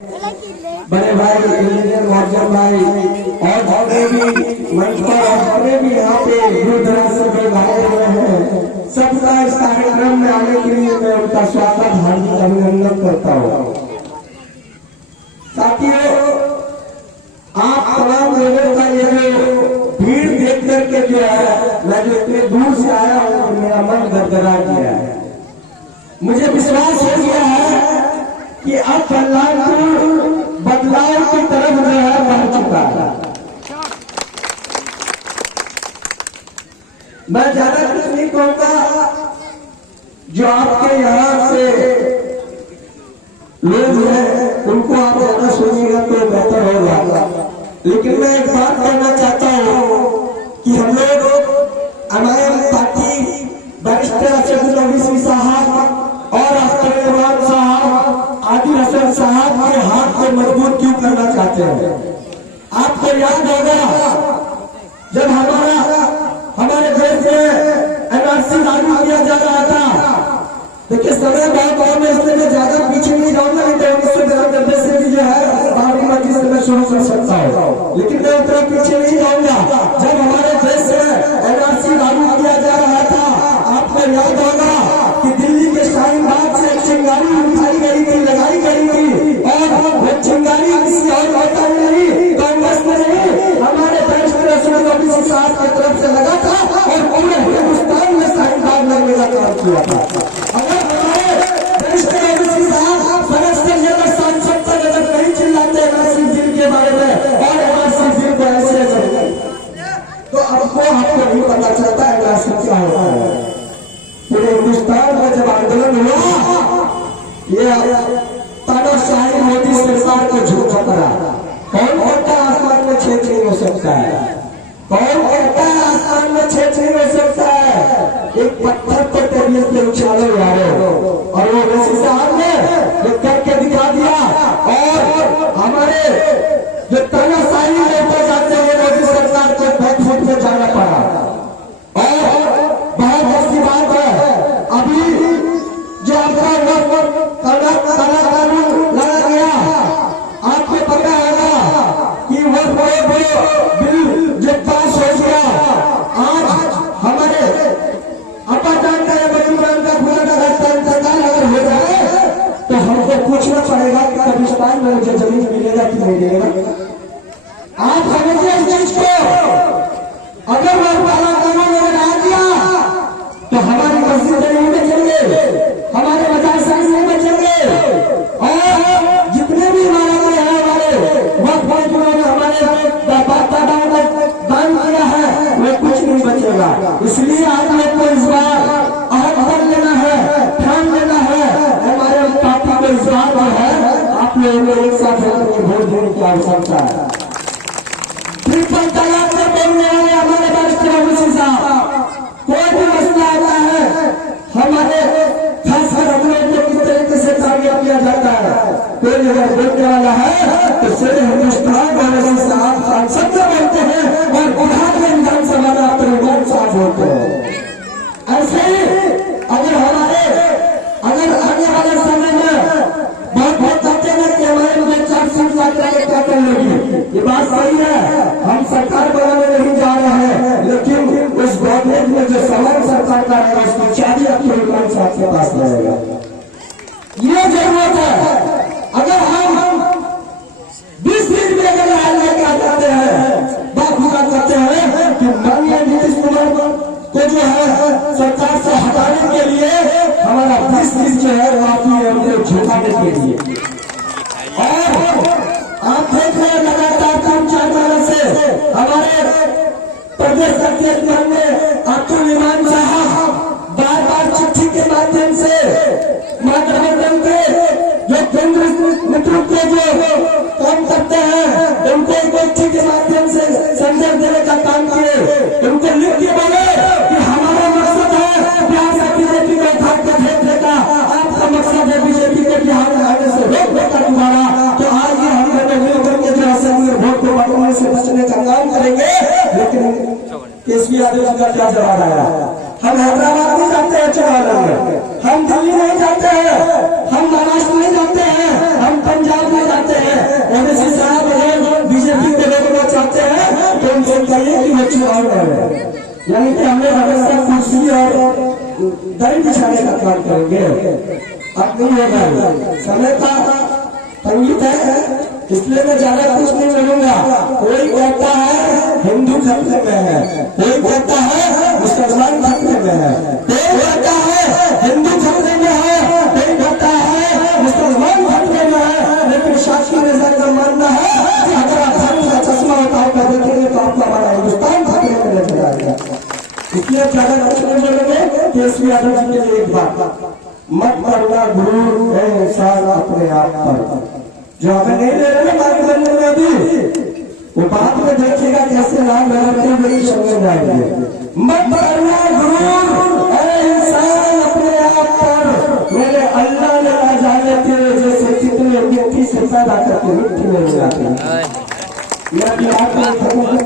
बड़े भाई इंजीनियर मौजम भाई और भी मंच पर और भी यहाँ पे दूर दराज से लोग आए हुए हैं। सबका इस कार्यक्रम में आने के लिए मैं उनका स्वागत हार्दिक अभिनंदन करता हूँ। साथियों, आप तमाम लोगों का ये जो भीड़ देख करके जो है, मैं जो इतने दूर से आया हूँ, मेरा मन गदगदा गया है। मुझे विश्वास हो गया है कि अब बदलाव की तरफ जो है बढ़ चुका है। मैं ज्यादा कुछ नहीं कहूंगा, जो आपके यहाँ से लोग हैं उनको आप ज्यादा सुनिएगा तो बेहतर होगा। लेकिन मैं एक बात कहना चाहता हूँ कि हम लोग MIM party barrister Asad Owaisi साहब और अख्तर साहब, आदिल हसन साहब के हाथ को मजबूत क्यों करना चाहते हैं। आपको याद होगा जब हमारे देश में एनआरसी लागू किया जा रहा था। देखिए, समय बहुत में इसलिए मैं ज्यादा पीछे नहीं जाऊंगा, नहीं तो 1992 से भी जो है बारहवीं मस्जिद से मैं शुरू कर सकता हूँ, लेकिन मैं उतना पीछे नहीं जाऊंगा। जब हमारे देश में एनआरसी लागू किया जा रहा था, आपको याद होगा कि दिल्ली के शाहीन बाग से चिंगारी उठाई गई थी, लगाई गई थी, और वो चिंगारी किसी और होता नहीं, कांग्रेस में नहीं, हमारे बैरिस्टर असद ओवैसी साहब की तरफ से लगा था और पूरे हिंदुस्तान में शाहीन बाग लगने का काम किया था। अगर हमारे बैरिस्टर ओवैसी साहब सड़क से लेकर सांसद तक अगर नहीं चिल्लाते एनआरसी बिल के बारे में और एनआरसी बिल को ऐसे तो आपको नहीं पता चलता एनआरसी क्या होता है। पूरे हिंदुस्तान में जब आंदोलन हुआ, ये तानाशाही मोदी सरकार को झूठा करा। कौन कहता है आसमान में छेद नहीं हो सकता है? कौन कहता है आसमान में छेद नहीं हो सकता है? एक पत्थर पर तबीयत से उछालो यारो, और वो ओवैसी साहब ने जो करके दिखा दिया। और हमारे जो तानाशाही नेता जाते हैं मोदी सरकार को बैकफुट में जाना पड़ा। और बहुत ऐसी बात है, अभी जो आपका काला कानून लाया गया, आपको पता होगा कि वो बिल जो पास हो गया, आज हमारे अपाजान का या बजूरान का खुला का इंतकाल अगर हो जाए तो हमको पूछना पड़ेगा कि कब्रिस्तान में मुझे जमीन मिलेगा कि नहीं मिलेगा। आप समझिए इस चीज को। अगर वो काला कानून अगर आ गया तो हमारी मस्जिद नहीं बचेंगे, हमारे मदरसे नहीं बचेंगे, और जितने भी हमारे वक्त जिन्होंने हमारे बाप दादाओं ने दान किया है वो कुछ नहीं बचेगा। इसलिए आप लोग को इस बार अहद कर लेना है, ध्यान लेना है। हमारे पार्टी को इस बार जो है आप लोगों को एक साथ वोट देने की आवश्यकता है। ट्रिपल तलाक में बोलने वाले हमारे बैरिस्टर ओवैसी साहब, कोई भी मसला आता है, हमारे खासकर हम लोग को किस तरीके से कामयाब किया जाता है। कोई अगर बोलने वाला है तो सिर्फ हिंदुस्तान ओवैसी साहब सांसद से बोलते हैं और बिहार में विधानसभा में अब्दुल साहब बोलते हैं। ऐसे ही अगर आने वाले समय में बहुत चाहते हैं कि हमारे मुझे 4 सीट यात्रा के क्या कर लेगी, ये बात सही है। हम सरकार बनाने नहीं जा रहे हैं, लेकिन उस गवर्नमेंट में जो सामान सरकार का है उसकी चाबी अब्दुल साहब के पास रहेगा। ये जरूरत है। अगर हम 20 दिन में अगर हाल लेके आ जाते हैं, बात हुआ करते हैं कि माननीय नीतीश कुमार को जो है सरकार से हटाने के लिए हमारा 20 दिन जो है काफी है उनको झुकाने के लिए। और आप देख रहे हैं लगातार 3-4 सालों से हमारे प्रदेश अध्यक्ष में अब्दुल इमान साहब बार चिट्ठी के माध्यम से महागठबंधन के जो केंद्र नेतृत्व जो काम करते हैं उनको एक चिट्ठी के माध्यम से संदेश देने का काम किए। उनको लिख के बोले कि हमारा मकसद है बिहार से बीजेपी को उठा के फेंकने का, आपका मकसद है बीजेपी को बिहार में आने से रोकने का दोबारा। तो आज ये हम लोग मिलकर के जो असेंबली वोट को बटने से बचने का काम करेंगे। लेकिन केसरी यादव जी का क्या जवाब आया? हम हैदराबाद नहीं जाते हैं चुनाव लड़ने, हम दिल्ली नहीं जाते हैं, हम महाराष्ट्र में जाते हैं, हम पंजाब में जाते हैं, ओवैसी साहब अगर बीजेपी को रोकना चाहते हैं तो उनसे कहिए कि वो चुनाव लड़े, यानी कि हम लोग हमेशा कुर्सी और दरी बिछाने का काम करेंगे। अब नहीं होगा, समय का तंगी है, इसलिए मैं ज्यादा कुछ नहीं बोलूंगा। कोई कहता है हिंदू खतरे में है, कोई कहता है मुसलमान खतरे में है, कोई कहता है हिंदू खतरे में है, कोई कहता है मुसलमान खतरे में है, लेकिन शास्त्री नेता का मानना है कि अगर आप धर्म का चश्मा उतार कर देखेंगे तो आपका हमारा हिंदुस्तान खतरे में नजर आएगा। इसलिए ज्यादा कुछ नहीं बोलेंगे। केसरी यादव जी के लिए एक बात, मत करना गुरु है इंसान अपने आप पर, जो हमें नहीं ले रहे ना बात करने में अभी, वो बात में देखिएगा कैसे नाम लगाते हुए समझ आएंगे। मत करना गुरु है इंसान अपने आप पर, मेरे अल्लाह ने ना जाने के जैसे कितने मिट्टी से पैदा करके मिट्टी में मिलाते हैं। मैं भी आपको बहुत